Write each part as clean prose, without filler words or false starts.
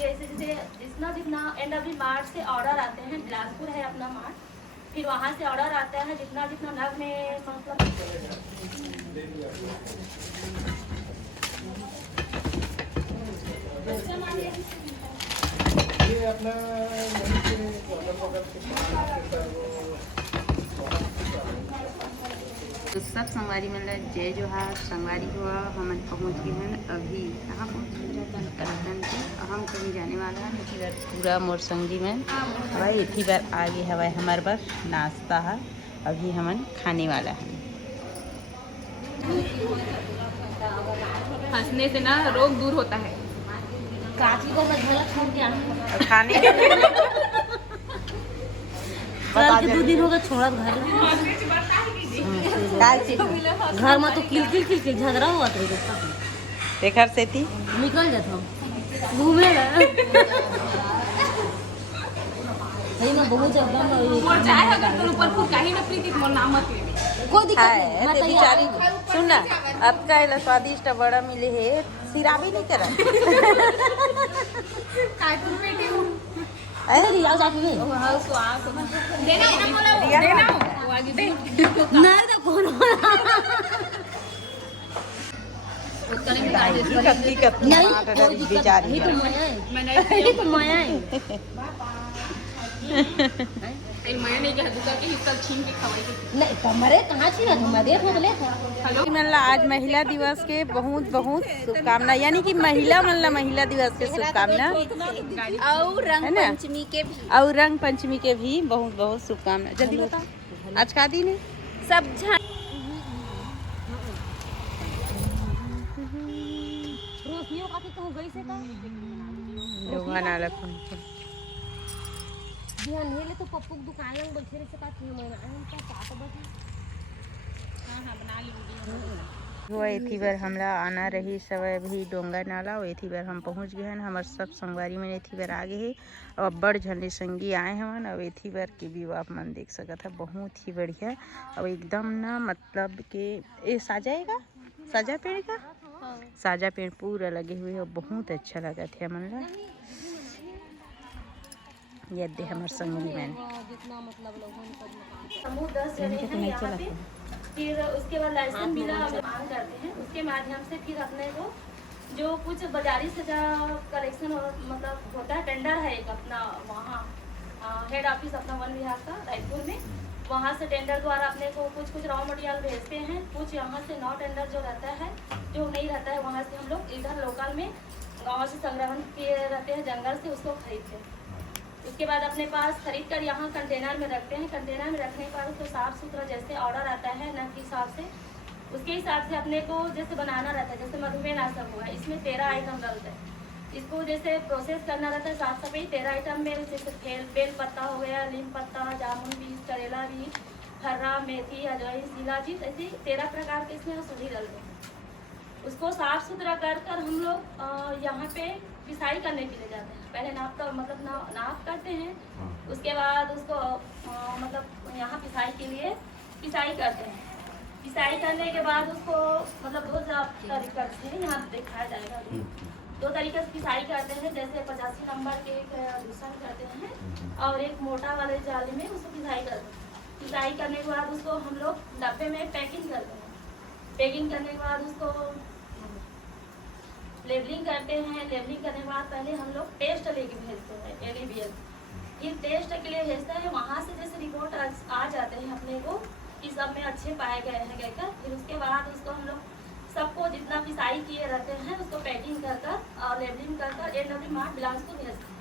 ये ऐसे जैसे जितना जितना एंड अभी मार्ट से ऑर्डर आते हैं, बिलासपुर है अपना मार्ट, फिर वहाँ से ऑर्डर आता है जितना जितना नग में मतलब ये अपना यहीं से अगल-बगल के तो सब संगवारी मतलब जय जोहार संगवारी हुआ हम पहुँच गए हैं अभी कहाँ पहुँच गए हम कहीं जाने वाला है इधर पूरा मोर संगी में भाई इतनी बार आगे हवा हमारे पास नाश्ता है अभी हमन खाने वाला है। हंसने से ना रोग दूर होता है। काची को झलक छोड़ के आना खाने कल के 2 दिन होगा छोड़ा घर घर में तो किल किल किल किल झगड़ा हुआ था देखर से थी निकल जाता घूमे ला सही में बहुत ज्यादा और चाहे अगर तुम ऊपर खुद कहीं ना प्रीति मोर नाम मत ले कोई दिक्कत है नहीं मैं ते तैयार बेचारी सुन ना अब का इला स्वादिष्ट बड़ा मिले है सिरा भी नहीं करा काय तुम पेटी हूं अरे रिया जाके में हां स्वाद देना देना वो आगे दे नहीं तो कौन कतली कतली टमाटर बेचारी ये तो माया है मैंने ये तो माया है मैं नहीं कह दूंगा कि हिस्सा छीन के खवाई नहीं कमरे कहाँ छीना था मैं देख ले था हेलो मतलब आज महिला दिवस के बहुत बहुत शुभकामना यानी कि महिला दिवस के शुभकामना और रंग है ना? पंचमी के भी और रंग पंचमी के भी बहुत बहुत शुभकामना। जल्दी बता आज का दिन है सब रोशनियों का तो गई से का लोगन आला पहुंचे ध्यान हेले तो पप्पू की दुकान में बैठे रहे से का थे मैं का साथ बजे हां बना ली वो एथी बार हमरा आना रही सब अभी डोंगा नाला और एथी बार हम पहुंच गए हैं हमार सब संगवारी में एथी बार आगे है और बड़ झंडे संगी आए हैं और एथी बार के भी आप मन देख सकत है बहुत ही बढ़िया और एकदम ना मतलब के ये साजाएगा साजा पेड़ का साजा पेड़ पूरा लगे हुए और बहुत अच्छा लगा थे मन ला ये दे हमार संगी मैंने जितना मतलब लोगों समूह 10 जने हैं यहाँ पे फिर उसके बाद लाइसेंस मिला मांग करते हैं उसके माध्यम से फिर अपने को जो कुछ बाजारी से कलेक्शन मतलब होता है टेंडर है एक अपना वहाँ हेड ऑफिस अपना वन विभाग का रायपुर में वहाँ से टेंडर द्वारा अपने को कुछ कुछ रॉ मटेरियल भेजते हैं कुछ यहाँ से नौ टेंडर जो रहता है जो नहीं रहता है वहाँ से हम लोग इधर लोकल में गाँव से संग्रहण किए रहते हैं जंगल से उसको खरीदते हैं उसके बाद अपने पास खरीद कर यहाँ कंटेनर में रखते हैं कंटेनर में रखने के बाद उसको साफ़ सुथरा जैसे ऑर्डर आता है नग के हिसाब से उसके हिसाब से अपने को जैसे बनाना रहता है जैसे मधुमेह नाशक हुआ इसमें 13 आइटम डलते हैं इसको जैसे प्रोसेस करना रहता है साफ सफाई 13 आइटम में जैसे बेल पत्ता हो गया नीम पत्ता जामुन बीज करेला बीज हर्रा मेथी अजवाइन शिलाजीत ऐसे 13 प्रकार के इसमें औषधि डलते हैं उसको साफ सुथरा कर हम लोग यहाँ पे पिसाई करने के लिए जाते हैं पहले नाप का मतलब नाप करते हैं उसके बाद उसको मतलब यहाँ पिसाई के लिए पिसाई करते हैं पिसाई करने के बाद उसको मतलब 2 तरीका से यहाँ दिखाया जाएगा 2 तरीके से पिसाई करते हैं जैसे 85 नंबर के एक दूसरा करते हैं और एक मोटा वाले जाली में उसको पिसाई करते हैं पिसाई करने के बाद उसको हम लोग डब्बे में पैकिंग करते हैं पैकिंग करने के बाद उसको लेबलिंग करते हैं लेबलिंग करने के बाद पहले हम लोग टेस्ट लेके भेजते हैं एलईबीएल फिर टेस्ट के लिए भेजते हैं वहाँ से जैसे रिपोर्ट आ जाते हैं अपने को कि सब में अच्छे पाए गए हैं कहकर फिर उसके बाद उसको हम लोग सबको जितना पिसाई किए रहते हैं उसको पैकिंग कर और लेबलिंग कर एनडब्ल्यू मार्ट बिलासपुर भेजते हैं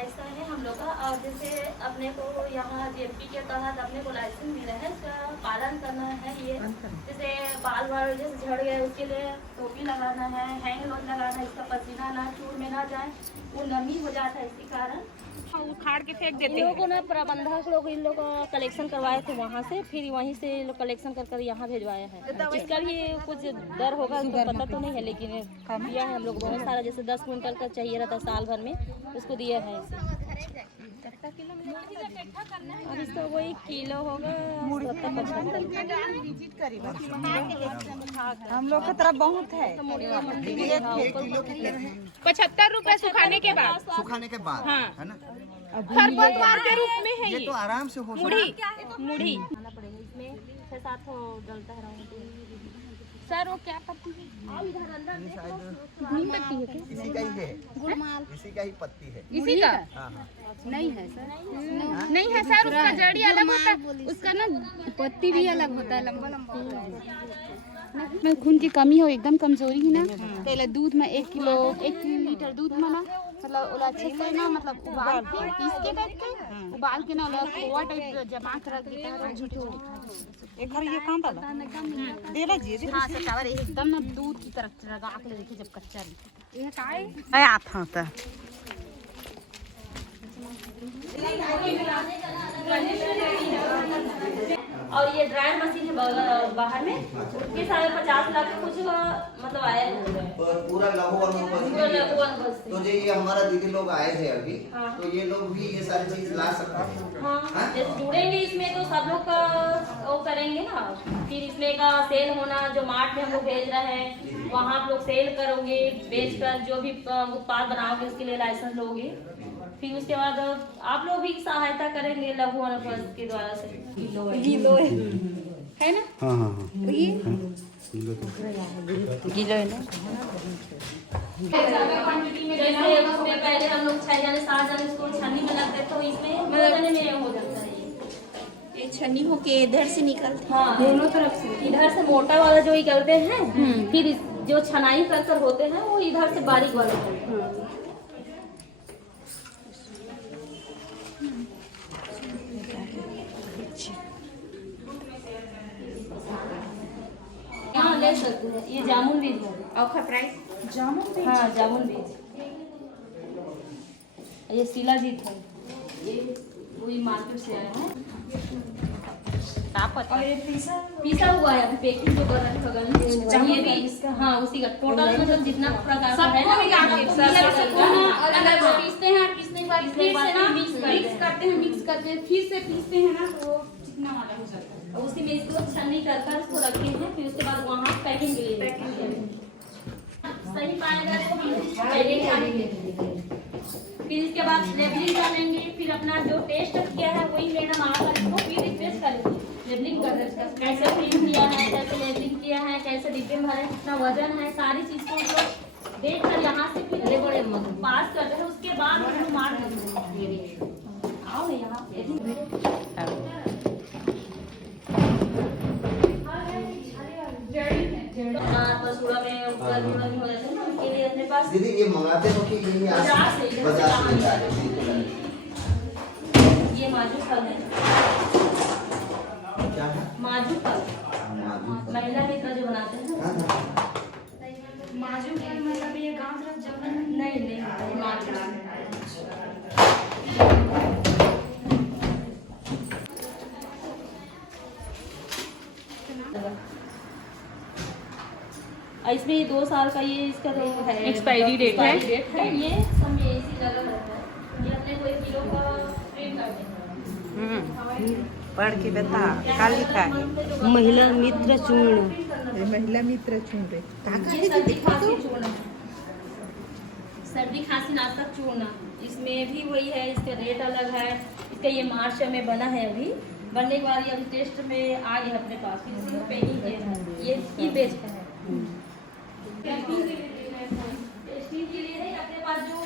ऐसा है हम लोग का और जैसे अपने को यहाँ जीएमपी के तहत अपने को लाइसेंस मिला है इसका पालन करना है ये जैसे बाल बाल जैसे झड़ गए उसके लिए टोपी लगाना है हैंग लोड लगाना है इसका पसीना ना चूर में ना जाए वो नमी हो जाता है इसी कारण उखाड़ के फेंक देते इन लोगों को ना प्रबंधक लोग इन लोग कलेक्शन करवाए थे वहाँ से फिर वहीं से लोग कलेक्शन कर यहाँ भेजवाया है इसका भी कुछ दर होगा उसको पता तो नहीं है लेकिन दिया है हम लोग बहुत सारा जैसे 10 क्विंटल का चाहिए रहता साल भर में उसको दिया है इसे और इसका वही किलो होगा 70-75। हम लोग की तरफ बहुत है। 75 रुपए सुखाने के बाद। सुखाने के बाद हाँ। है ना। खरपतवार के रूप में है ये तो आराम से हो मुड़ी सकता मुड़ी। खाना पड़ेगा इसमें 6-7 डलता है राउंड। सर वो क्या पत्ती है? आओ इधर अंदर है। देखो। शायद पत्ती है क्या? इसी का ही है, इसी का ही पत्ती है। इसी का हाँ हाँ। नहीं है सर, नहीं है सर, उसका जड़ी अलग होता है, उसका ना पत्ती भी अलग होता है, लंबा लंबा होता है। में खून की कमी हो, एकदम कमजोरी ही ना, पहले दूध में 1 किलो 1 लीटर दूध में ना मतलब ओला अच्छे से ना मतलब उबाल के पीस के टाइप के उबाल के ना ओला खोआ टाइप जमा कर रख देता है। एक बार ये कहां डाला देला जी हाँ सर, टावर एकदम ना दूध की तरह लगा के देखिए जब कच्चा ये काय मैं आता हूं तो और ये ड्रायर मशीन है बाहर में, उसके सारे 50 लाख कुछ मतलब आया है पूरा लघु वनोपज तो जो ये हमारा दीदी लोग आए थे अभी, तो ये लोग भी ये सारी चीज ला सकते हैं। हाँ, जैसे जुड़ेंगे इसमें तो सब लोग का वो करेंगे ना, फिर इसमें का सेल होना, जो मार्ट में हम लोग भेज रहे हैं वहाँ आप लोग सेल करोगे, बेचकर जो भी उत्पाद बनाओगे उसके लिए लाइसेंस लोगे, फिर उसके बाद आप लोग भी सहायता करेंगे लघु वनोपज के द्वारा से। किलो है ना। हाँ हाँ हाँ। किलो है ना। जैसे उसमें पहले हम लोग 6 जने 7 जने इसको छन्नी में लगते तो इसमें 2 जने में हो जाता है। ये छन्नी होके इधर से निकलती है, हाँ, दोनों तरफ से। इधर से मोटा वाला जो निकलते हैं, फिर जो छनाई कर होते हैं वो इधर से बारीक वाले होते हैं। हाँ ले सकते हैं, ये जामुन बीज है। औखा प्राइस हाँ जामुन बीज, ये शिलाजीत है, ये वही मार्केट से आया है। और ये पीसा हुआ है, अभी पैकिंग जो कर रहे हैं बगल में, ये भी इसका हाँ उसी का टोटल मतलब जितना प्रकार का है ना अलग पीसते हैं, पीसने के बाद फिर से ना मिक्स करते हैं, फिर से पीसते हैं ना तो चिकना वाला हो जाता है। और उसी में इसको छन्नी कर इसको रखे हैं, फिर उसके बाद वहाँ पैकिंग के लिए सही पाएगा तो पैकिंग करेंगे, फिर इसके बाद लेबलिंग करेंगे, फिर अपना जो टेस्ट किया है वही मैडम आकर इसको फिर रिक्वेस्ट करेंगे, लेबलिंग कर रहे हैं कैसे प्रिंट किया है, कैसे लेबलिंग किया है, कैसे डिब्बे में भरे, कितना वजन है, सारी चीज़ को हम लोग देख कर यहाँ से फिर बड़े पास करते हैं, उसके बाद हम मार करते हैं। आओ यहाँ दीदी ये मंगाते हो कि यही बाजार से मिलता है? ये माजू फल है, क्या है? माजू फल, महिला मित्र जो बनाते हैं ना। माजू फल मतलब ये गांव तरफ जंगल नहीं माजू। इसमें 2 साल का ये इसका तो है एक्सपायरी डेट है। ये सब में इसी जगह रहता है, ये अपने को 1 किलो का प्रिंट कर देंगे। पढ़ के बता क्या लिखा है। महिला मित्र चूर्ण, महिला मित्र चूर्ण ये सर्दी खांसी चूर्ण, सर्दी खांसी नाशक चूर्ण, इसमें भी वही है, इसका रेट अलग है। इसका ये मार्च में बना है, अभी बनने के बाद ये अभी टेस्ट में आ गया अपने पास, इसी को पैकिंग किया है, ये ही बेच का है। टेस्टिंग के लिए है अपने पास, जो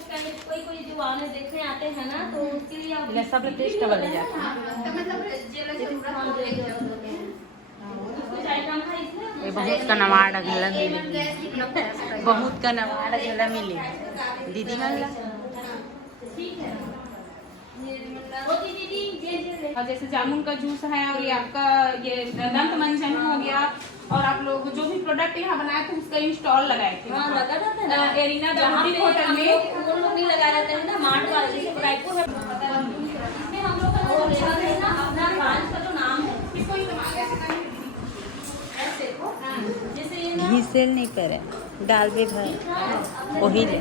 कोई जो आने देखने आते हैं ना, तो उसके लिए आप सब टेस्ट वाले जाते हैं। कुछ आइटम है इसमें ये बहुत का नवाड़ा घला मिले, बहुत का नवाड़ा घला मिले दीदी मला। ठीक है। और जैसे जामुन का जूस है, और ये आपका ये दंत मंजन हो गया, और आप लोग जो भी प्रोडक्ट यहाँ बनाए थे उसका इंस्टॉल लगाए थे। हाँ लगा रहता है ना, एरिना जहाँ पे होटल में वो लोग नहीं लगा रहते हैं ना, मार्ट वाले जैसे रायपुर है, इसमें हम लोग का वो लेवल है ना, अपना ब्रांच का जो नाम है, ऐसे देखो, जैसे ये ना घी सेल नहीं करे डाल दे भाई वही ले।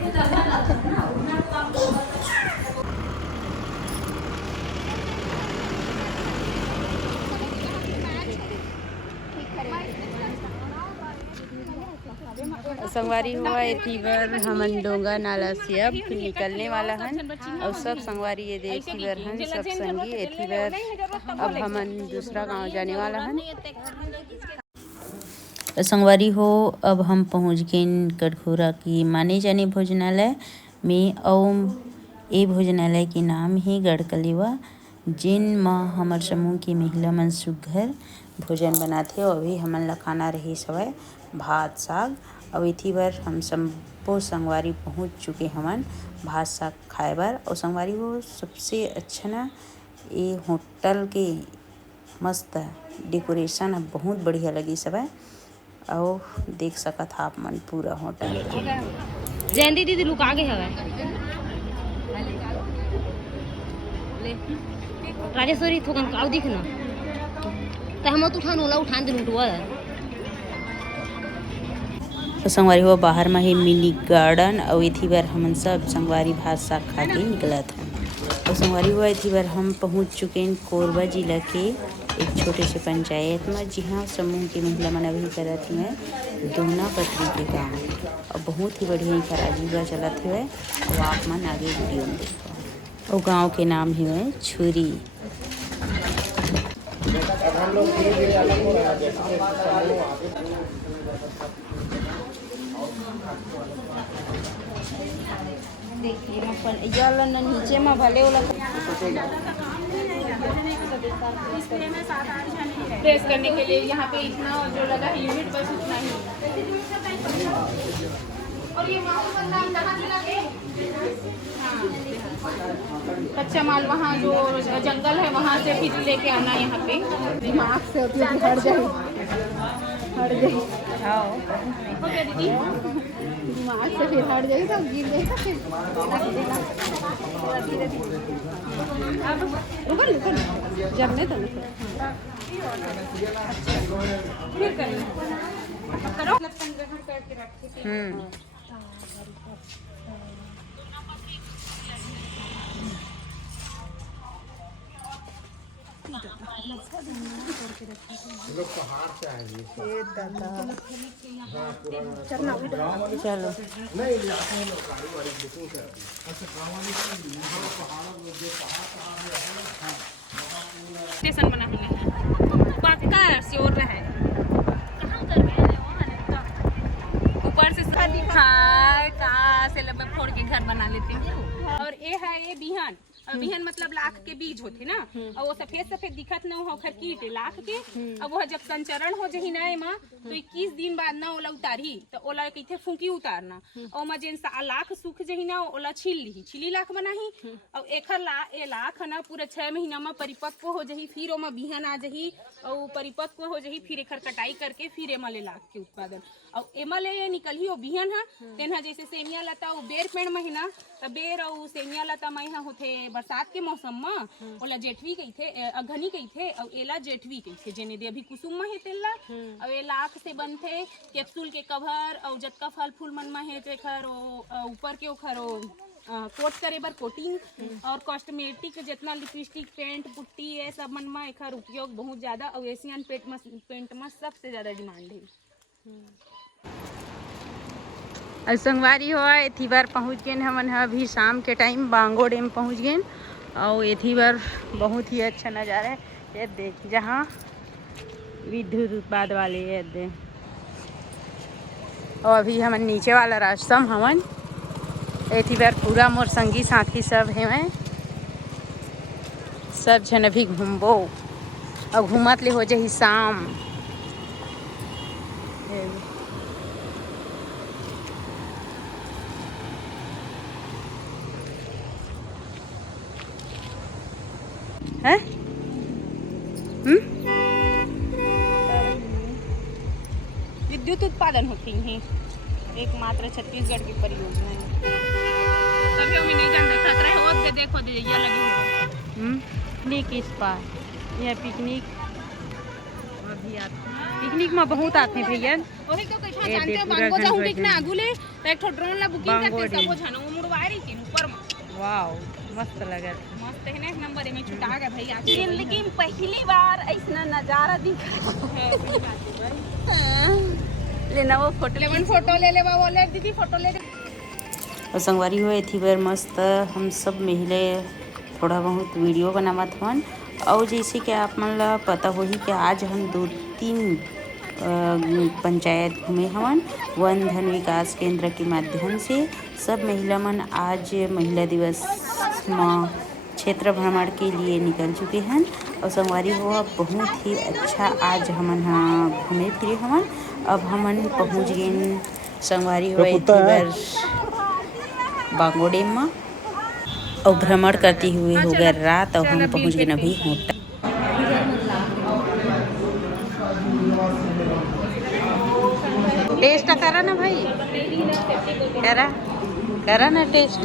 संगवारी हुआ एथी बर हमन डोंगा नाला से अब निकलने वाला हन और सब संगवारी ये देखी बर हन सब संगी एथी बर अब हमन दूसरा गांव जाने वाला हन। संगवारी हो अब हम पहुंच गए कटघोरा की माने जाने भोजनालय में और ये भोजनालय के नाम है गढ़कलेवा, जिन माँ हमार समूह की महिला मन सुघर भोजन बनाते और अभी हमन ला खाना रही सवय भात साग और इथी बर हम सबो संगवारी पहुंच चुके हमन भात साग खाए बर। और संगवारी हो सबसे अच्छा ना ये होटल के मस्त डेकोरेशन बहुत बढ़िया लगी सवय और देख सकत आप मन पूरा होटल जयंती दीदी लुक आगे है राजेश्वरी थोकन काव दिखना तो हम तो उठान दिन उठवा तो संगवारी हो बाहर में ही मिनी गार्डन और इथी बार हम सब संगवारी भात साग खा के निकलत हैं। और संगवारी हुआ इथी बार हम पहुंच चुके हैं कोरबा जिला के एक छोटे से पंचायत में, जहाँ समूह की महिला मन अभी करत हुए दोना पत्री के काम और बहुत ही बढ़िया खराजी चलत हुए और आप मन आगे वीडियो में देखो। और गांव के नाम ही है छुरी। देखिए नीचे में भले प्रेस करने के लिए यहाँ पे इतना जो लगा है यूनिट बस उतना ही। और ये कच्चा माल वहाँ जो जंगल है वहाँ से फिर लेके आना यहाँ पे दिमाग से हट जाए दीदी दिमाग से फिर हट जाए तो गिर जाएगा फिर जब नहीं तो फिर करो करके रखते चलो स्टेशन बना है पक्का श्योर है ऊपर से कहाँ से लंबे फोड़ के घर बना लेते हैं। और ये है ये बिहान और बिहान मतलब लाख के बीज होते ना और वो सफेद सफेद दिखत न हो कीट लाख के। अब वो जब संचरण हो जही ना माँ तो 21 दिन बाद ना ओला उतारी तो ओला कथे फूकी उतारना और माँ जेन लाख सूख जही ना ओला छिली लाख बनाही और एखर लाख ना पूरा 6 महीना में परिपक्व हो जही फिर ओमा बिहान आ जही और परिपक्व हो जही फिर एखर कटाई करके फिर एमा ले लाख के उत्पादन और एमा ले निकलही और बिहान हा तेन जैसे सेमिया लता और बेर पेड़ महीना तो बेर और सेमिया लता महीना होते बरसात के मौसम में ओला जेठवी कही अघनी कही और एला जेठवी कही जेने दे अभी कुसुम में तेला और ये लाख से बनते कैप्सूल के कवर और जतका फल फूल मन में है तेखर ऊपर के ओखर कोट करे बर कोटिंग और कॉस्मेटिक जितना लिपस्टिक पेंट पुट्टी ये सब मन में एखर उपयोग बहुत ज़्यादा और एशियन पेंट में सबसे ज़्यादा डिमांड है। और संगवारी हुआ एथी बार पहुँच गए हमन अभी शाम के टाइम बांगो डैम पहुँच गए और एथी बार बहुत ही अच्छा नज़ारा है ये देख जहाँ विद्युत उत्पाद वाले ये दे। और अभी हमन नीचे वाला रास्ता हमन एथी बार पूरा मोर संगी साथी सब हैं सब जन अभी घूमबो और घूमत ले हो जाही शाम। है विद्युत उत्पादन होती है एकमात्र छत्तीसगढ़ की परियोजना है। तभी हमें नहीं जानते खतरा है और देखो दे ये लगी है पिकनिक इस पार यह पिकनिक अभी पिकनिक में बहुत आते हैं भैया। वही क्यों कैसा जानते हो बांगो जाऊं देखने आगुले तो एक ठो ड्रोन ला बुकिंग करते सब वो जानो मुड़वा रही थी ऊपर में। वाओ मस्त लगा मस्त है ना एक नंबर में छुटा गया भैया जिंदगी में पहली बार ऐसा नज़ारा दिखा लेना वो फोटो ले ले वो ले दीदी फोटो ले और संगवारी हुए थी बार मस्त हम सब मिले थोड़ा बहुत वीडियो बनावत हन। और जैसे कि आप मन ला पता होही कि आज हम 2-3 पंचायत घूमे हवन वन धन विकास केंद्र के माध्यम से। सब महिला मन आज महिला दिवस में क्षेत्र भ्रमण के लिए निकल चुके हैं। और संगवारी हुआ बहुत ही अच्छा आज हमन घूमे फिरे हवन। अब हमन पहुँच गए संगवारी हुए बांगो डैम में और भ्रमण करते हुए हो गया रात और हम पहुँच गए अभी होटल। टेस्ट करा ना भाई, करा ना टेस्ट।